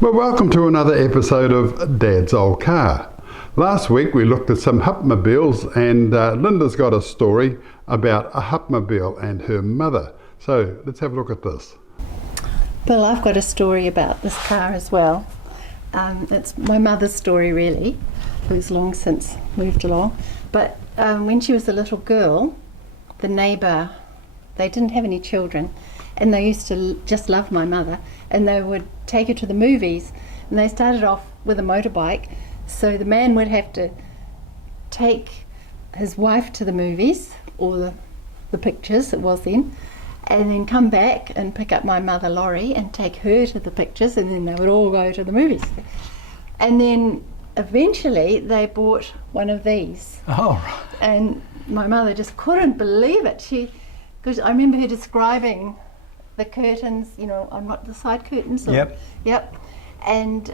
Well, welcome to another episode of Dad's Old Car. Last week we looked at some hutmobiles, and Linda's got a story about a hutmobile and her mother. So let's have a look at this. Well, I've got a story about this car as well. It's my mother's story really, who's long since moved along. But when she was a little girl, the neighbour, they didn't have any children, and they used to just love my mother, and they would take her to the movies, and they started off with a motorbike, so the man would have to take his wife to the movies, or the pictures it was then, and then come back and pick up my mother Laurie and take her to the pictures, and then they would all go to the movies. And then eventually they bought one of these. Oh, right. And my mother just couldn't believe it. Because I remember her describing the curtains, you know, on the side curtains. Yep. And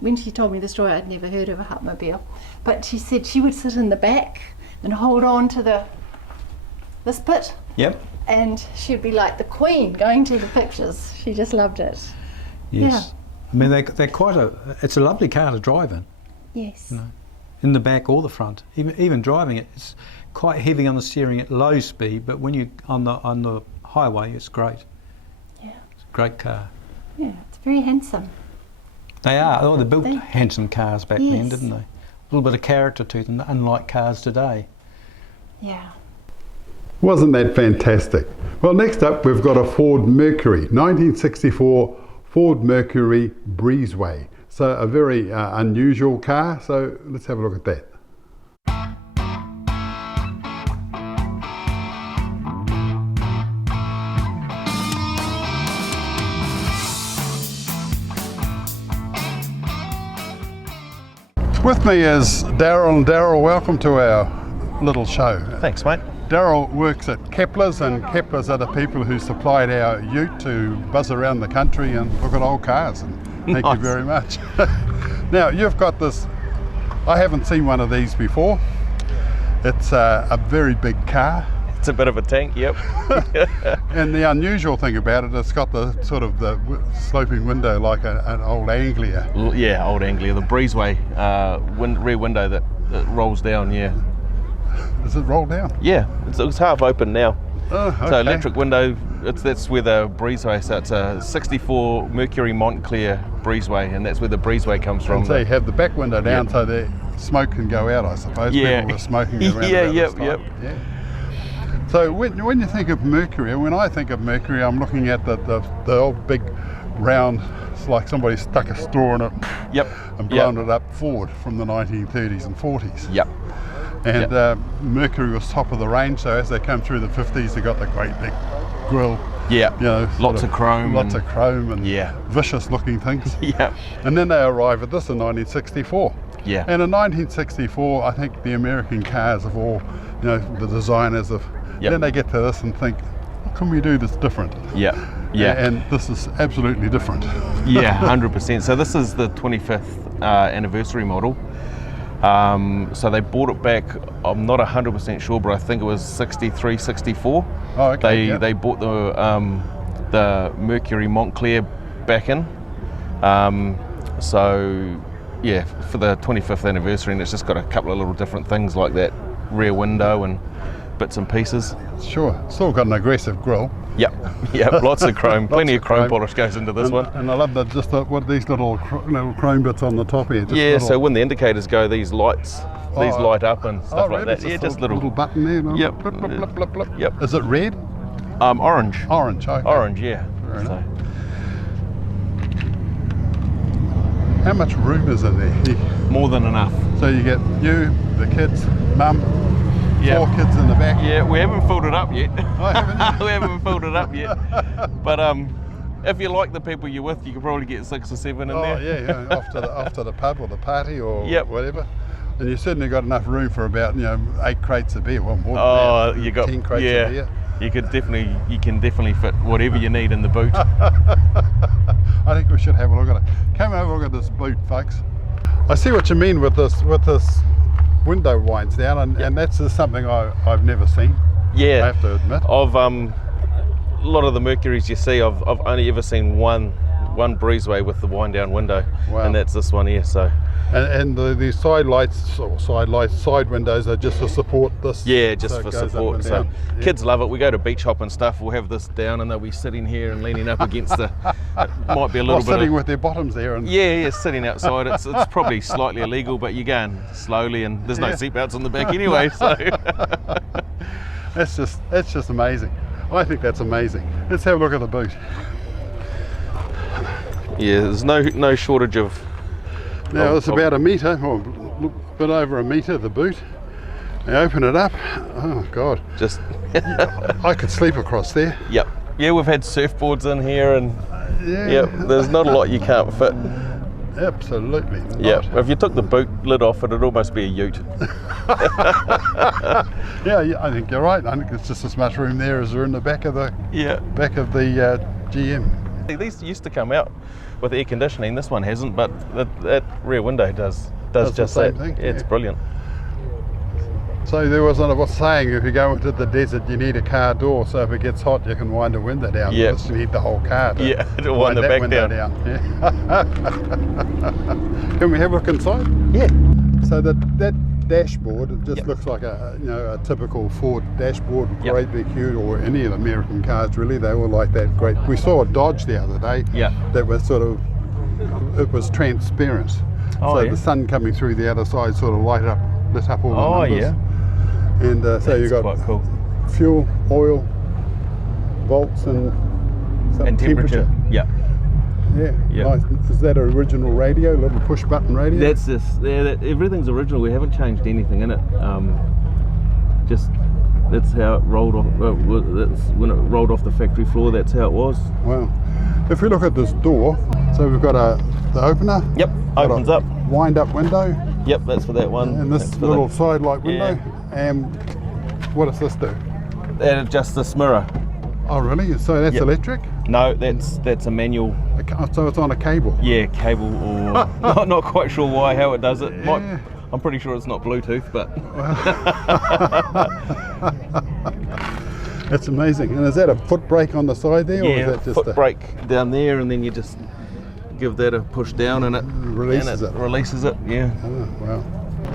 when she told me the story, I'd never heard of a hutmobile. But she said she would sit in the back and hold on to this bit. Yep. And she'd be like the queen going to the pictures. She just loved it. Yes. Yeah. I mean, they're it's a lovely car to drive in. Yes. You know, in the back or the front. Even driving it, it's quite heavy on the steering at low speed, but when you're on the highway, it's great. Yeah. It's a great car. Yeah, it's very handsome. They are. Oh, they built handsome cars back then, didn't they? A little bit of character to them, unlike cars today. Yeah. Wasn't that fantastic? Well, next up we've got a Ford Mercury, 1964 Ford Mercury Breezeway. So a very unusual car, so let's have a look at that. With me is Daryl, and Daryl, welcome to our little show. Thanks, mate. Daryl works at Kepler's, and Kepler's are the people who supplied our ute to buzz around the country and look at old cars. And thank you very much. Now, you've got this, I haven't seen one of these before. It's a very big car. It's a bit of a tank, yep. And the unusual thing about it, it's got the sort of the sloping window like an old Anglia. Yeah, old Anglia, the breezeway rear window that rolls down, yeah. Does it roll down? Yeah, it's half open now. Oh, okay. So electric window, that's where the breezeway, so it's a 64 Mercury Montclair breezeway, and that's where the breezeway comes from. And so you have the back window down, so the smoke can go out, I suppose. Yeah. People were smoking around Yeah, about yep, this time. yep. Yeah. So when you think of Mercury, when I think of Mercury, I'm looking at the old big round, it's like somebody stuck a straw in it. Yep. And blown it up Ford from the 1930s and 40s. Yep. And Mercury was top of the range, so as they come through the 50s, they got the great big grille. Yeah. You know, lots of chrome. Lots of chrome and yeah, vicious looking things. Yeah. And then they arrive at this in 1964. Yeah. And in 1964, I think the American cars have all, you know, the designers have, then they get to this and think, how can we do this different? Yeah. Yeah. And this is absolutely different. Yeah, 100%. So this is the 25th anniversary model. So they bought it back, I'm not 100% sure, but I think it was 63, 64. Oh, okay. They bought the Mercury Montclair back in. So yeah, for the 25th anniversary, and it's just got a couple of little different things like that rear window and bits and pieces. Sure, still got an aggressive grille. Yep, lots of chrome, plenty of chrome polish goes into this one. And I love that, just what these little chrome bits on the top here. Yeah, so when the indicators go, these lights, light up and stuff like that. Yeah, just little button there. Yep. Blip, blip, blip, blip, blip. Yep. Is it red? Orange. Orange, okay. Orange, yeah. Fair enough. How much room is in there? More than enough. So you get you, the kids, mum, 4 kids in the back. Yeah, we haven't filled it up yet. Oh, haven't you? We haven't filled it up yet. But if you like the people you're with, you could probably get 6 or 7 in there. Yeah, off to the pub or the party or whatever. And you certainly got enough room for about 8 crates of beer. Well, more than that. You got 10 crates of beer. You can definitely fit whatever you need in the boot. I think we should have a look at it. Come over and look at this boot, folks. I see what you mean with this window winds down, and that's just something I've never seen. Yeah, I have to admit. Of a lot of the Mercuries you see, I've only ever seen one one breezeway with the wind down window, Wow. and that's this one here. So And the side lights, or side windows are just to support this. yeah, just so it for goes up support. and So down. Yeah. kids love it. We go to beach hop and stuff. We'll have this down, and they'll be sitting here and leaning up against the. It might be a little Or bit sitting of, with their bottoms there. And yeah, sitting outside. It's probably slightly illegal, but you're going slowly, and there's no seatbelts on the back anyway. So it's just amazing. I think that's amazing. Let's have a look at the boot. yeah, there's no shortage of. Now it's about a metre, or a bit over a metre, the boot. Now open it up. Oh God, Just I could sleep across there. yep. Yeah, we've had surfboards in here, and Yeah, yep, there's not a lot you can't fit. absolutely. not. Yeah, if you took the boot lid off, it'd almost be a ute. Yeah, I think you're right. I think it's just as much room there as there in the back of the Yeah. GM. These used to come out with air conditioning. This one hasn't, but that rear window does Does the just same that. thing, Yeah, it's yeah. brilliant. So there was a saying, if you go into the desert, you need a car door. So if it gets hot, you can wind the window down. Yeah. Because you need the whole car to Yeah, to wind the that back window down. Yeah. Can we have a look inside? Yeah. So that dashboard, it just Yep. looks like a typical Ford dashboard, Yep. great big huge, or any of the American cars really. They were like that great. We saw a Dodge the other day. Yeah. That was it was transparent. Oh, so yeah. the sun coming through the other side sort of lit up all the Oh numbers. yeah. And so That's you've got quite cool. fuel, oil, volts, and some And temperature. Yeah. Yeah, Yeah. nice. Is that an original radio, little push button radio? That's this. Yeah, everything's original. We haven't changed anything in it. Just that's how it rolled off. That's when it rolled off the factory floor. That's how it was. Wow. If we look at this door, so we've got the opener. Yep. got Opens a up. Wind up window, Yep. That's for that one. and this That's for little the, side light window. Yeah. And what does this do? that adjusts this mirror. Oh, really? So that's Yep. electric? No, that's a manual. So it's on a cable. Yeah, cable or not quite sure why how it does it. Yeah. I'm pretty sure it's not Bluetooth, but That's amazing. And is that a foot brake on the side there, or yeah, is that just foot a brake down there, and then you just give that a push down, and it Releases it. Releases it. Yeah, Oh, wow.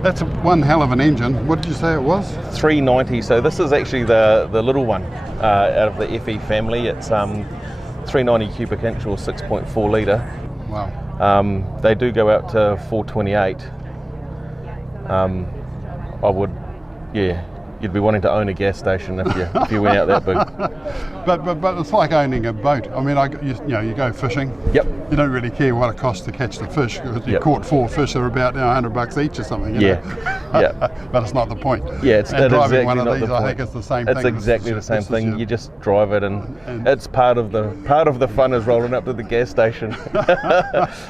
That's one hell of an engine. What did you say it was? 390. So this is actually the little one out of the FE family. It's 390 cubic inch or 6.4 litre. Wow. They do go out to 428. I would, yeah, you'd be wanting to own a gas station if you went out that big. But it's like owning a boat. I mean, you go fishing. Yep. You don't really care what it costs to catch the fish, because you Yep. caught 4 fish that are about $100 each or something. You Yeah, know? yeah. But it's not the point. Yeah, it's and that driving exactly one of not these, the I point. think it's the same It's thing. exactly the This same is thing. your- You just drive it, and it's part of the fun is rolling up to the gas station.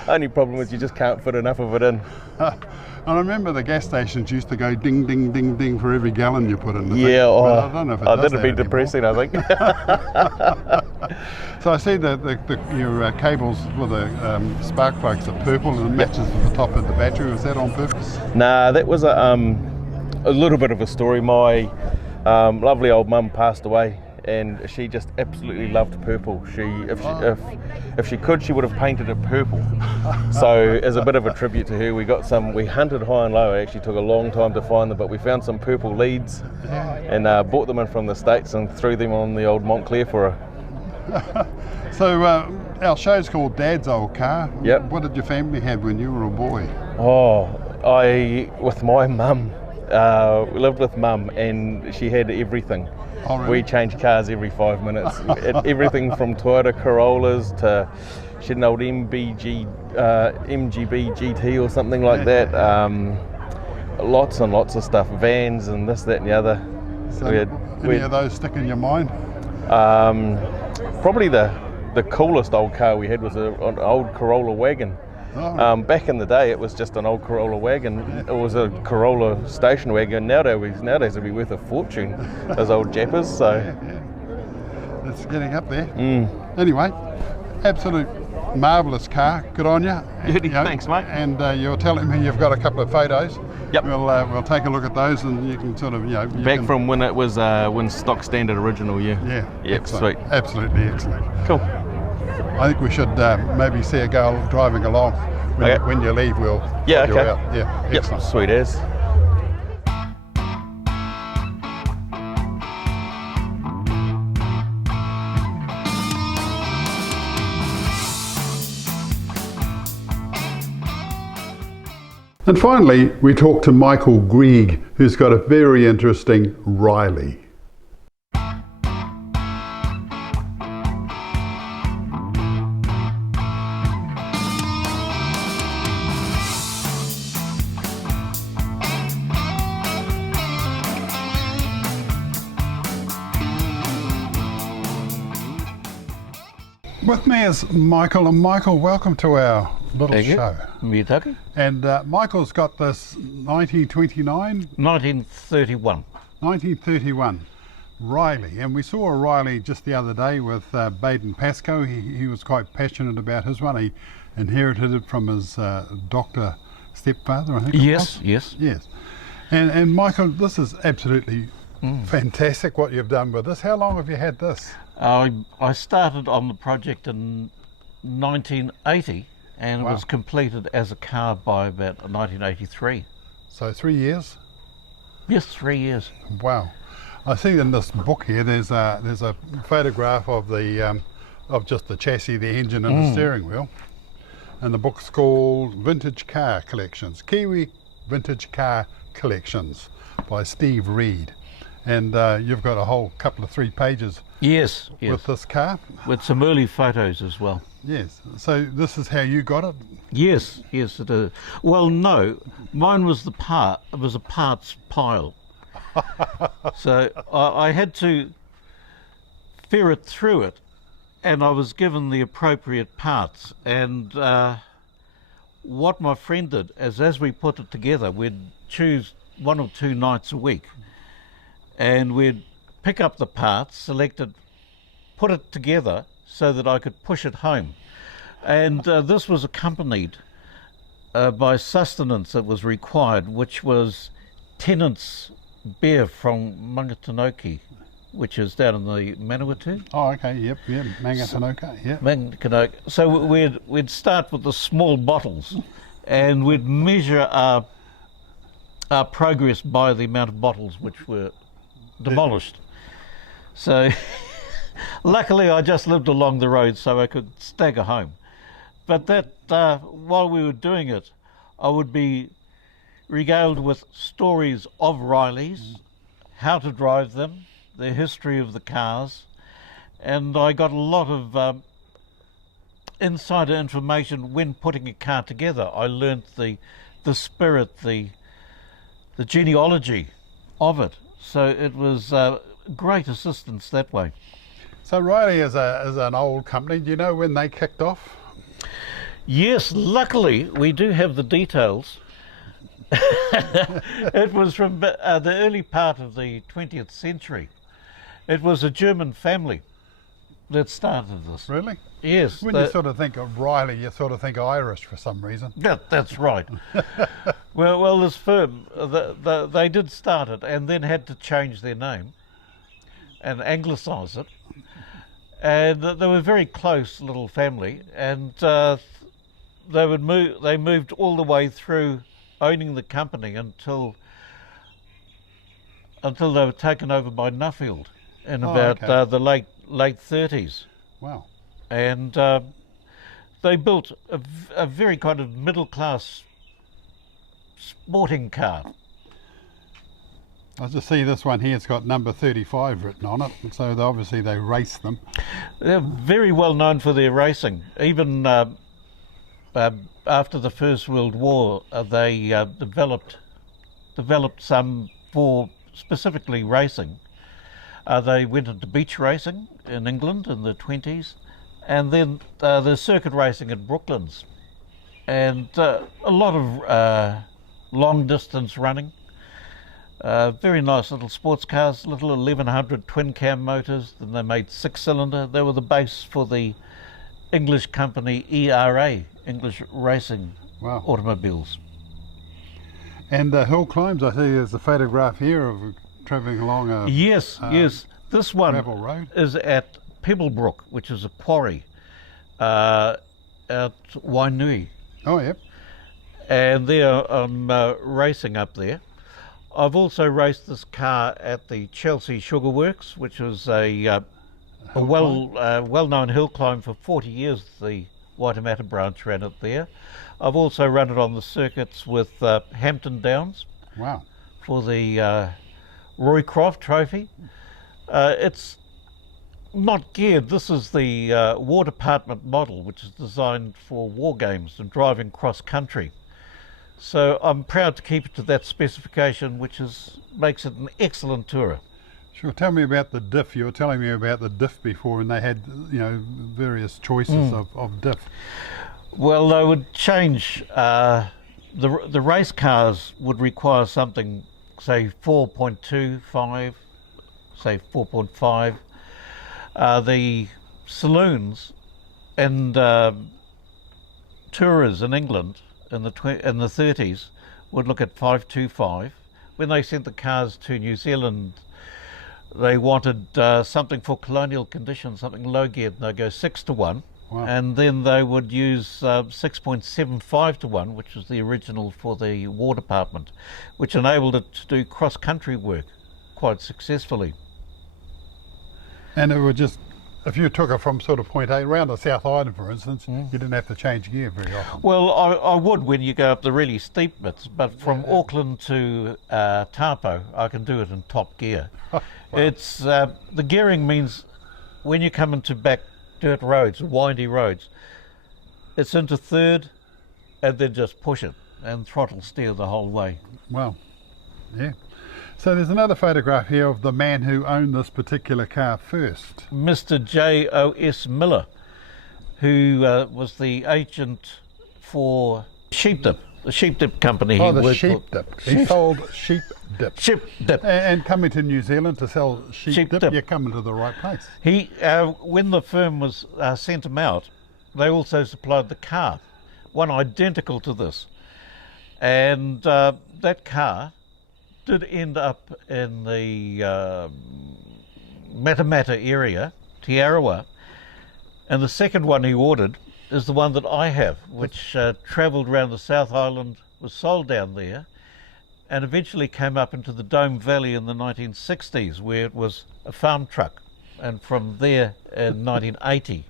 Only problem is you just can't fit enough of it in. I remember the gas stations used to go ding, ding, ding, ding for every gallon you put in. The Yeah, thing. oh, But I don't know if it does that'd that be anymore. depressing, I think. So I see your cables with the spark plugs are purple, and it matches with the top of the battery. Was that on purpose? Nah, that was a little bit of a story. My lovely old mum passed away, and she just absolutely loved purple. If she could, she would have painted it purple. So as a bit of a tribute to her, we hunted high and low. It actually took a long time to find them, but we found some purple leads and bought them in from the States and threw them on the old Montclair for her. So our show's called Dad's Old Car. Yep. What did your family have when you were a boy? Oh, with my mum, we lived with mum, and she had everything. Oh, really? We changed cars every 5 minutes. Everything from Toyota Corollas to she had an old MGB GT or something like that. Lots and lots of stuff, vans and this, that, and the other. So any of those stick in your mind? Probably the coolest old car we had was an old Corolla wagon. Oh. Back in the day, it was just an old Corolla wagon. It was a Corolla station wagon. Nowadays it'd be worth a fortune. Those old Jappers. So Yeah. It's getting up there. Mm. Anyway, absolute marvellous car. Good on you. Beauty, thanks, mate. And you're telling me you've got a couple of photos. Yep. We'll take a look at those, and you can sort of back from when it was when stock standard original. Yeah. Yeah. Yep. Excellent. Sweet. Absolutely excellent. Cool. I think we should maybe see a go driving along. When, Okay. when you leave, we'll Yeah, sort you okay. out. Yeah, Yep, excellent. sweet as. And finally, we talk to Michael Grieg, who's got a very interesting Riley. With me is Michael, and Michael, welcome to our little show. Mitaki, And Michael's got this 1929, 1931. 1931 Riley, and we saw a Riley just the other day with Baden Pascoe. He was quite passionate about his one. He inherited it from his doctor stepfather, I think. Yes, yes. Yes. And Michael, this is absolutely fantastic what you've done with this. How long have you had this? I started on the project in 1980 and it Wow. was completed as a car by about 1983. So 3 years? Yes, 3 years. Wow. I see in this book here there's a photograph of the of just the chassis, the engine and the steering wheel. And the book's called Vintage Car Collections, Kiwi Vintage Car Collections by Steve Reed. And you've got a whole couple of 3 pages Yes, yes. with this car. With some early photos as well. Yes. So this is how you got it? Yes, yes, it is. Well, no, mine was it was a parts pile. So I had to ferret through it, and I was given the appropriate parts. And what my friend did is, as we put it together, we'd choose 1 or 2 nights a week, and we'd pick up the parts, select it, put it together so that I could push it home. And this was accompanied by sustenance that was required, which was tenant's beer from Mangatanoki, which is down in the Manawatu. Oh, okay. Yep. Mangatanoka. Yeah. Mangatanoki. So we'd start with the small bottles, and we'd measure our progress by the amount of bottles which were demolished. So luckily I just lived along the road so I could stagger home. But that while we were doing it, I would be regaled with stories of Rileys, how to drive them, the history of the cars, and I got a lot of insider information when putting a car together. I learnt the spirit, the genealogy of it. So it was great assistance that way. So Riley is an old company. Do you know when they kicked off? Yes, luckily we do have the details. It was from the early part of the 20th century. It was a German family that started this. Really? Yes. When you sort of think of Riley, you sort of think Irish for some reason. That's right. well, this firm, they did start it and then had to change their name and anglicise it. And they were a very close little family, and they moved all the way through owning the company until they were taken over by Nuffield in about okay. the late 30s. Wow. And they built a very kind of middle class sporting car. I just see this one here, it's got number 35 written on it, so obviously they race them. They're very well known for their racing. Even after the First World War, they developed some for specifically racing. They went into beach racing in England in the 20s, and then the circuit racing at Brooklands, and a lot of long distance running. Very nice little sports cars, little 1100 twin cam motors. Then they made 6-cylinder. They were the base for the English company ERA, English Racing Wow. Automobiles. And hill climbs, I see there's a photograph here of travelling along a Yes, yes. This one gravel road. is at Pebblebrook, which is a quarry. at Wainui, Oh, yep. and there I'm racing up there. I've also raced this car at the Chelsea Sugar Works, which was a well-known hill climb for 40 years. The Waitemata branch ran it there. I've also run it on the circuits with Hampton Downs Wow. for the Roycroft Trophy. It's not geared. This is the War Department model, which is designed for war games and driving cross-country. So I'm proud to keep it to that specification, which makes it an excellent tourer. Sure. Tell me about the diff. You were telling me about the diff before, and they had, various choices of diff. Well, they would change. The race cars would require something, say 4.25, say 4.5. The saloons and tourers in England in the 30s would look at 5.25. When they sent the cars to New Zealand, they wanted something for colonial conditions, something low geared, and they go 6-1. Wow. And then they would use 6.75-1, which was the original for the War Department, which enabled it to do cross-country work quite successfully. And it would just, if you took it from sort of point A around the South Island, for instance, you didn't have to change gear very often. Well, I would when you go up the really steep bits, but from Auckland to Taupo, I can do it in top gear. Wow. It's the gearing means when you come into back dirt roads, windy roads, it's into third, and then just push it and throttle steer the whole way. Wow. Yeah. So there's another photograph here of the man who owned this particular car first. Mr. J.O.S. Miller, who was the agent for Sheep Dip, the Sheep Dip company. Oh, he the worked sheep for. dip. He sold sheep dip. Sheep Dip. And coming to New Zealand to sell sheep dip, dip. you're coming to the right place. He, when the firm was sent him out, they also supplied the car, one identical to this, and that car did end up in the Matamata area, Te Arawa, and the second one he ordered is the one that I have, which travelled around the South Island, was sold down there, and eventually came up into the Dome Valley in the 1960s, where it was a farm truck, and from there in 1980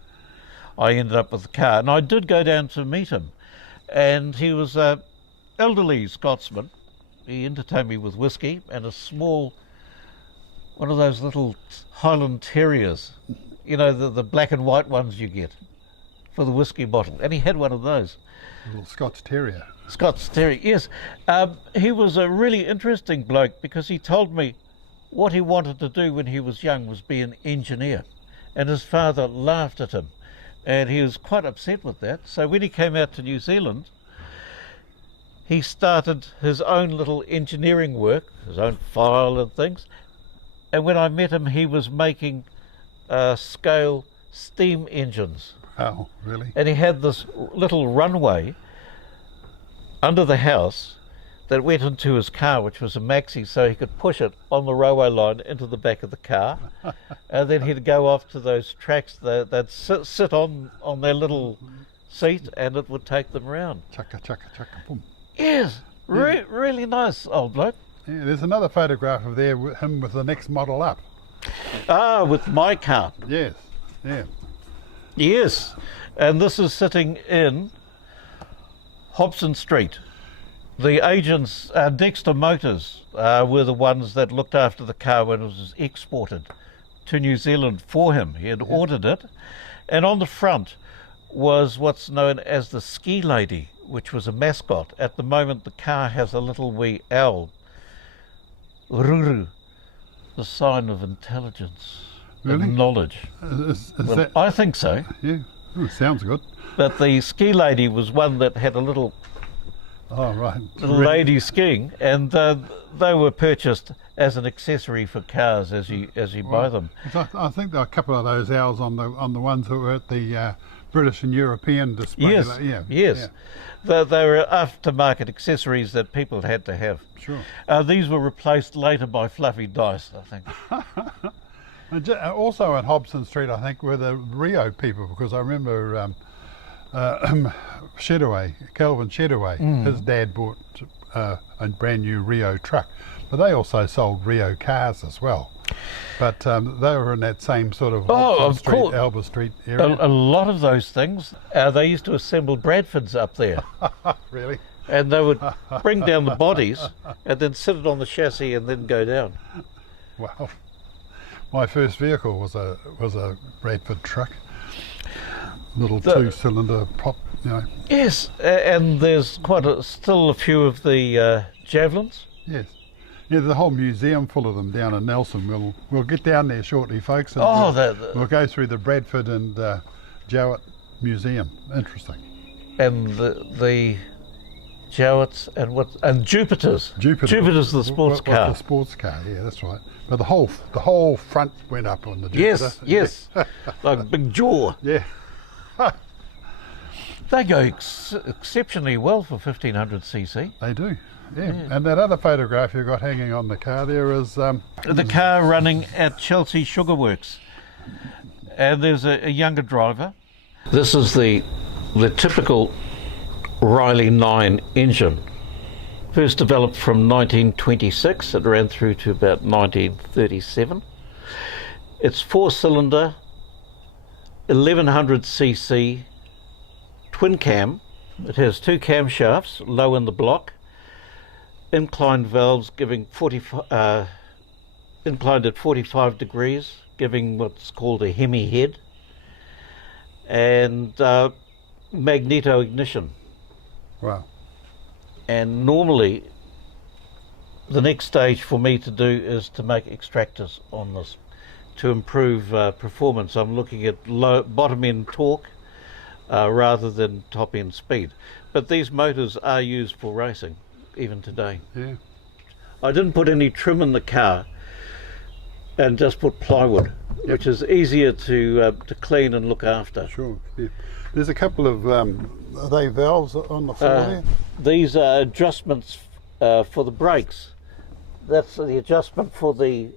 I ended up with the car, and I did go down to meet him, and he was an elderly Scotsman. He entertained me with whiskey and a small, one of those little Highland Terriers, the black and white ones you get for the whiskey bottle, and he had one of those. A little Scots Terrier. Scots Terrier, yes. He was a really interesting bloke because he told me what he wanted to do when he was young was be an engineer, and his father laughed at him, and he was quite upset with that. So when he came out to New Zealand, he started his own little engineering work, his own file and things, and when I met him he was making scale steam engines. Oh, really? And he had this little runway under the house that went into his car, which was a maxi, so he could push it on the railway line into the back of the car, and then he'd go off to those tracks. They'd sit on their little seat, and it would take them around. Chaka, chaka, chaka, boom. Yes, really nice old bloke. Yeah, there's another photograph of there with him with the next model up. Ah, with my car. Yes, yeah. Yes, and this is sitting in Hobson Street. The agents, Dexter Motors, were the ones that looked after the car when it was exported to New Zealand for him. He had ordered it, and on the front was what's known as the Ski Lady, which was a mascot. At the moment the car has a little wee owl, Ruru, the sign of intelligence Really? and knowledge. Is Well, that, I think so. yeah, oh, sounds good. But the Ski Lady was one that had a little Oh, right. lady skiing, and they were purchased as an accessory for cars as you buy them. I think there are a couple of those owls on the ones that were at the British and European display. Yes, Yeah, yes. yeah. They were aftermarket accessories that people had to have. Sure. These were replaced later by fluffy dice, I think. And also on Hobson Street, I think, were the Rio people, because I remember Shedaway, Calvin Shedaway, his dad bought a brand new Rio truck, but they also sold Rio cars as well. But they were in that same sort of of course. Albert Street area. A lot of those things, they used to assemble Bradfords up there. Really? And they would bring down the bodies and then sit it on the chassis and then go down. Wow. My first vehicle was a Bradford truck. Little two-cylinder pop, you know. Yes, and there's still a few of the javelins. Yes. Yeah, there's a whole museum full of them down in Nelson. We'll get down there shortly, folks. And we'll go through the Bradford and Jowett Museum. Interesting. And the Jowetts and Jupiter's. Jupiter's the sports car. The sports car, yeah, that's right. But the whole front went up on the Jupiter. Yes, like a big jaw. Yeah. They go exceptionally well for 1500cc. They do. Yeah. And that other photograph you've got hanging on the car there is the car running at Chelsea Sugar Works, and there's a younger driver. This is the typical Riley 9 engine. First developed from 1926, it ran through to about 1937. It's 4-cylinder, 1100cc twin cam. It has 2 camshafts, low in the block, inclined valves giving inclined at 45 degrees, giving what's called a Hemi head, and magneto ignition. Wow. And normally the next stage for me to do is to make extractors on this to improve performance. I'm looking at bottom end torque rather than top end speed. But these motors are used for racing even today. Yeah. I didn't put any trim in the car and just put plywood, which is easier to clean and look after. Sure. Yeah. There's a couple of are they valves on the floor there? These are adjustments for the brakes. That's the adjustment for the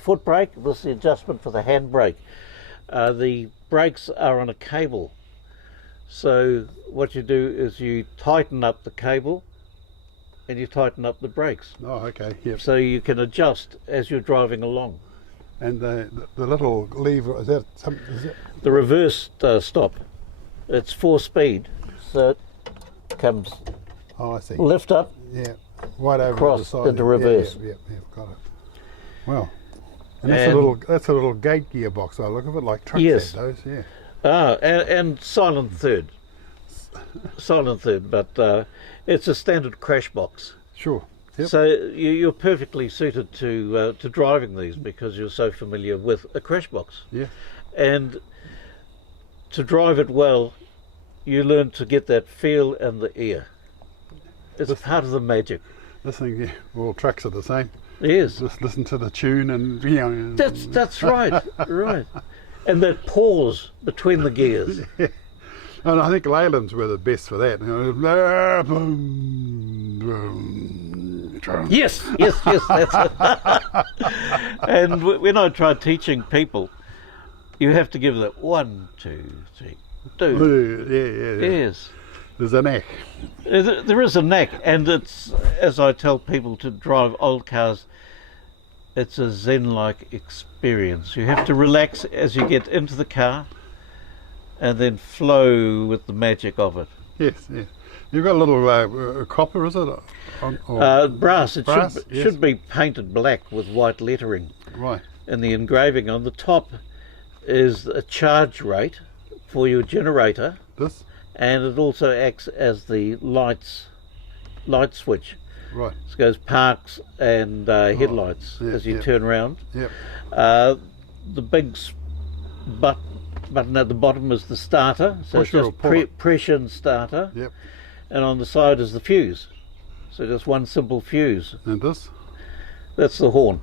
foot brake. This is the adjustment for the hand brake. The brakes are on a cable. So what you do is you tighten up the cable and you tighten up the brakes. Oh, okay. Yep. So you can adjust as you're driving along. And the little lever, is that something? Is it? The reverse stop. It's 4-speed, so it comes. Oh, I see. Lift up. Yeah. Right over across the side. into reverse. Yeah, got it. Well, and that's a little gate gearbox. I look at it like trucks yes. have those. Yeah. And silent third. Silent third, but it's a standard crash box. Sure. Yep. So you're perfectly suited to driving these because you're so familiar with a crash box. Yeah. And to drive it well, you learn to get that feel and the ear. It's part of the magic. This thing, yeah, all trucks are the same. Yes. Just listen to the tune and, you know. That's right, right. And that pause between the gears. Yeah. And I think Leyland's were the best for that. Yes, that's it. And when I try teaching people, you have to give that 1, 2, 3, 2. Yeah. Yes. There's a knack. There is a knack, and it's, as I tell people to drive old cars, it's a Zen-like experience. You have to relax as you get into the car and then flow with the magic of it. Yes. You've got a little copper, is it? Brass. It brass? should be painted black with white lettering. Right. And the engraving on the top is a charge rate for your generator. This? And it also acts as the light switch. Right. So it goes parks and headlights as you turn around. Yep. The big button at the bottom is the starter, so it's just pressure and starter. Yep. And on the side is the fuse. So just one simple fuse. And this? That's the horn.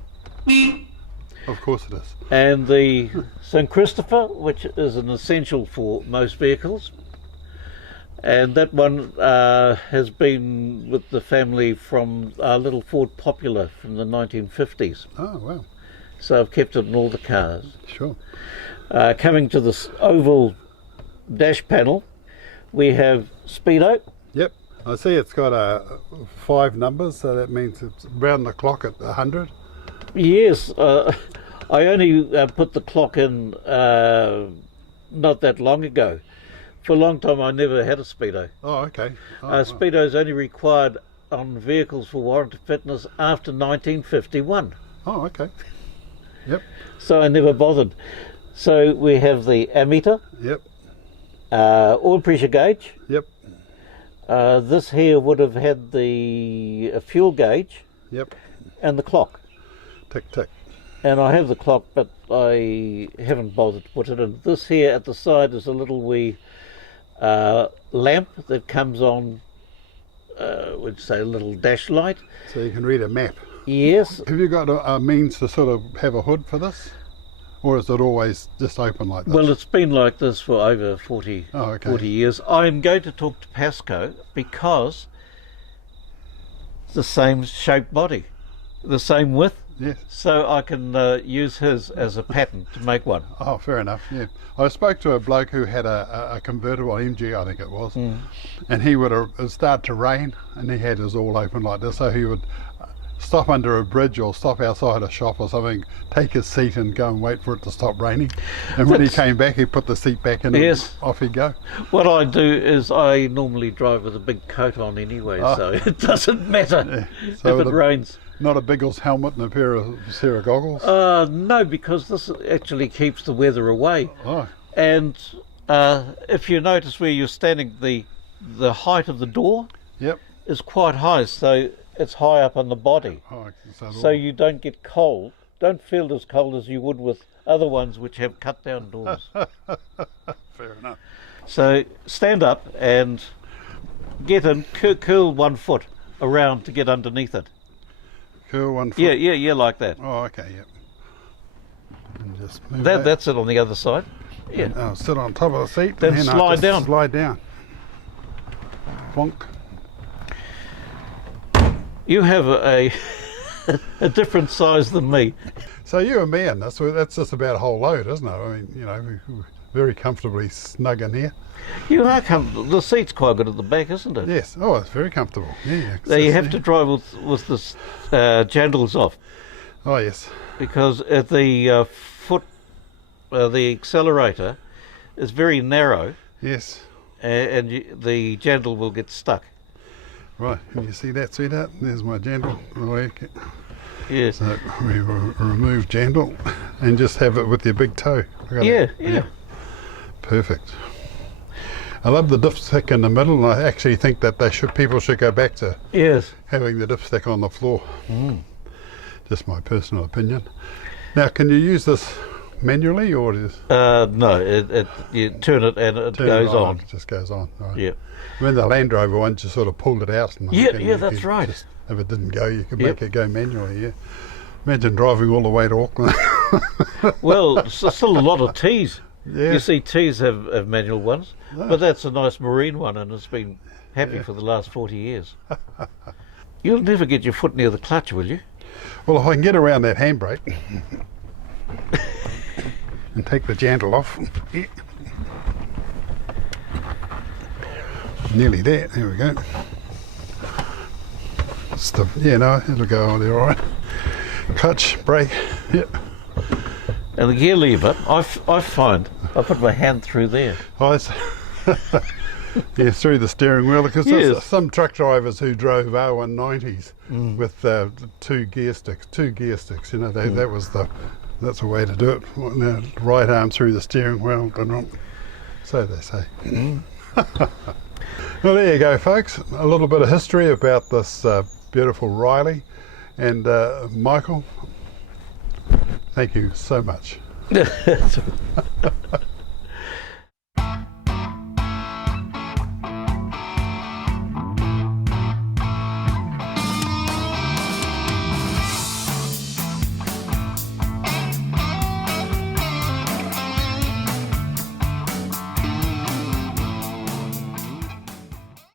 Of course it is. And the St. Christopher, which is an essential for most vehicles. And that one has been with the family from our little Ford Popular from the 1950s. Oh, wow. So I've kept it in all the cars. Sure. Coming to this oval dash panel, we have speedo. Yep. I see it's got 5 numbers, so that means it's round the clock at 100. Yes, I only put the clock in not that long ago. For a long time I never had a speedo. Oh, okay. Oh, Speedo is only required on vehicles for warranted fitness after 1951. oh, okay. Yep. So I never bothered. So we have the ammeter, Yep. oil pressure gauge. Yep. This here would have had the fuel gauge Yep. and the clock. Tick, tick. And I have the clock, but I haven't bothered to put it in. This here at the side is a little wee lamp that comes on, would say a little dash light. So you can read a map. Yes. Have you got a means to sort of have a hood for this? Or is it always just open like this? Well, it's been like this for over 40, Oh, okay. 40 years. I'm going to talk to Pasco because it's the same shaped body, the same width. Yes. So I can use his as a pattern to make one. Oh, fair enough, yeah. I spoke to a bloke who had a convertible MG, I think it was, and he would start to rain, and he had his all open like this, so he would stop under a bridge or stop outside a shop or something, take his seat and go and wait for it to stop raining. And when he came back, he put the seat back in Yes. and off he'd go. What I do is I normally drive with a big coat on anyway, so it doesn't matter So if it rains. Not a Biggles helmet and a pair of goggles? No, because this actually keeps the weather away. Oh, And if you notice where you're standing, the height of the door yep. is quite high, so it's high up on the body. Oh, So you don't get cold, don't feel as cold as you would with other ones which have cut down doors. fair enough. So stand up and get in, curl 1 foot around to get underneath it. Curl 1 foot. Yeah, like that. Oh, okay, yep. And just move That's it on the other side. Yeah. I'll sit on top of the seat. Then and I'll slide just down. Slide down. Plonk. You have a different size than me. So you and me and that's just about a whole load, isn't it? I mean, you know, we're very comfortably snug in here. You are comfortable. The seat's quite good at the back, isn't it? Yes. Oh, it's very comfortable. Yeah. So you have to drive with the jandals off, Oh, yes. because at the foot, the accelerator is very narrow, Yes. and the jandal will get stuck. Right. Can you see that, sweetheart? There's my jandal. Okay. Yes. So we will remove jandal and just have it with your big toe. Look at Yeah, that. yeah. Perfect. I love the dipstick in the middle, and I actually think that people should go back to Yes. having the dipstick on the floor. Just my personal opinion. Now, can you use this manually, or is No, you turn it and it turn goes it on. It just goes on. Right. Yeah. When the Land Rover one, just sort of pulled it out. And Yeah, then yeah, you that's could right. just- if it didn't go, you could Yep. make it go manually. Yeah. Imagine driving all the way to Auckland. Well, it's still a lot of T's. Yeah. You see T's have manual ones, but that's a nice marine one and it's been happy for the last 40 years. You'll never get your foot near the clutch, will you? Well, if I can get around that handbrake and take the jandal off. Yeah. Nearly there. There we go. Yeah, no, it'll go on there all right. Clutch, brake, yep. And the gear lever, I find, I put my hand through there. Eyes. Yeah, through the steering wheel, because there's Yes. some truck drivers who drove R190s with two gear sticks, you know, that's a way to do it. Now, right arm through the steering wheel, so they say. Well, there you go, folks. A little bit of history about this beautiful Riley. And Michael, thank you so much.